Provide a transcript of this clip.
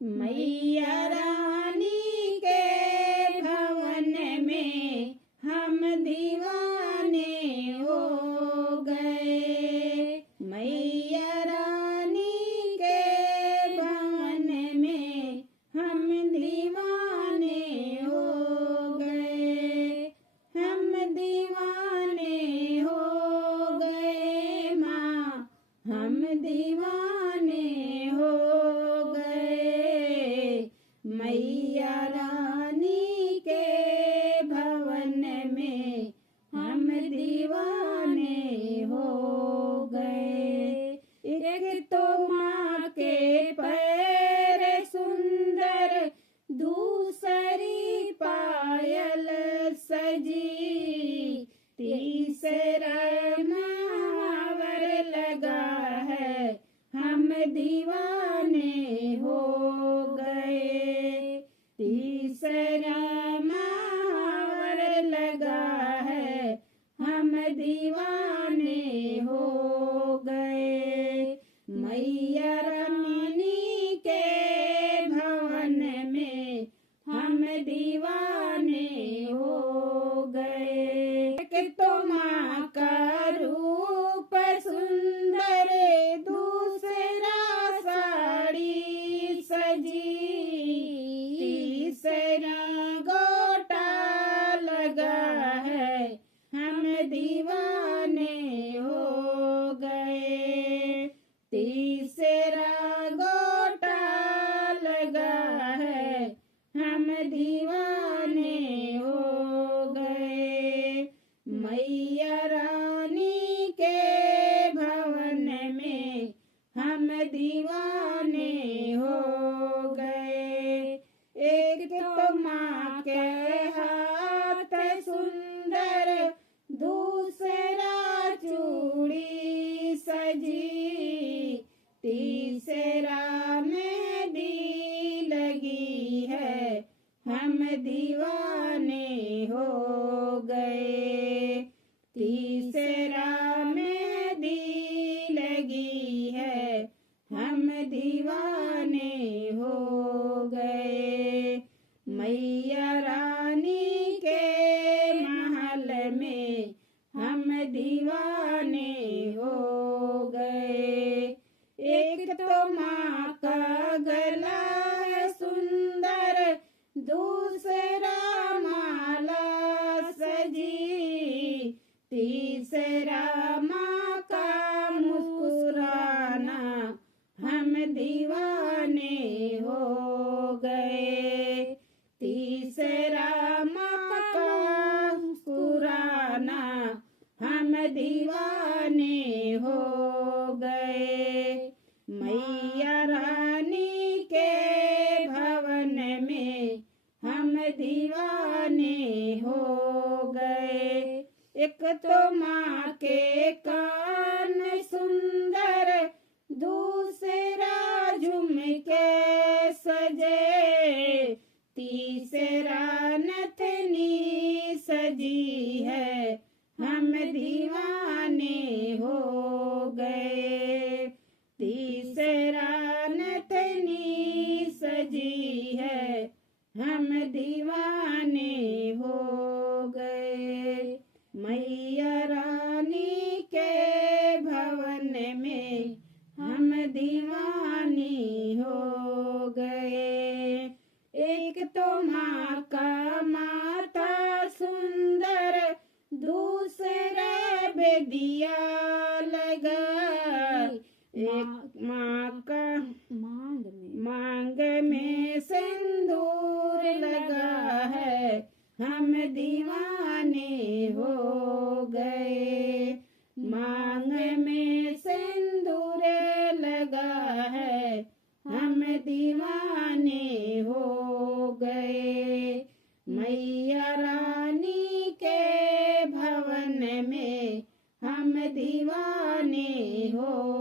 मैया रानी के भवन में हम दीवाने हो गए। मैया रानी के भवन में हम दीवाने हो गए। हम दीवाने हो गए माँ, हम दीवाने हो गए। मैया रानी के भवन में हम दीवाने हो गए। एक तो माँ के पैर सुंदर, दूसरी पायल सजी, तीसरा महावर लगा है, हम दीवाने हो गए। तीसरा महावर लगा है, हम दीवाने हो गए। मैया रानी के भवन में हम दीवाने हो गए। कि तो माँ का रूप सुंदर, दूसरा साड़ी सजी, तीसरा गोटा लगा है, हम दीवाने हो गए। तीसरा गोटा लगा है, हम दीवाने हो गए। मैया रानी के भवन में हम दीवाने हो गए। एक तो माँ के हाथ सुंदर, दूसरा चूड़ी सजी, तीसरा मेहंदी लगी है, हम दीवाने हो गए। तीसरा मेहंदी लगी है, हम दीवाने हो गए। मैया रानी के महल में हम दीवाने हो गए। एक तो माँ का गला है सुंदर, दूसरा माला सजी, तीसरा माँ का मुस्कुराना, हम दीवाने हो गए। तीसरा माँ का मुस्कुराना, हम दीवाने हो गए। मैया रानी के भवन में हम दीवाने हो गए। एक तो माँ के कान सुंदर, दूसरा झुमके सजे, तीसरा नथनी सजी है, हम दीवाने हो गए। तीसरा नथनी सजी है, हम दीवाने हो गए। मैया रानी के भवन में हम दीवाने हो गए। एक तो माँ का माथा सुंदर, दूसरा बेदिया लगा, एक माँ का मांग में सिंदूर लगा है, हम दीवाने हो गए। मांग में सिंदूर लगा है, हम दीवाने हो गए। मैया रानी के भवन में हम दीवाने हो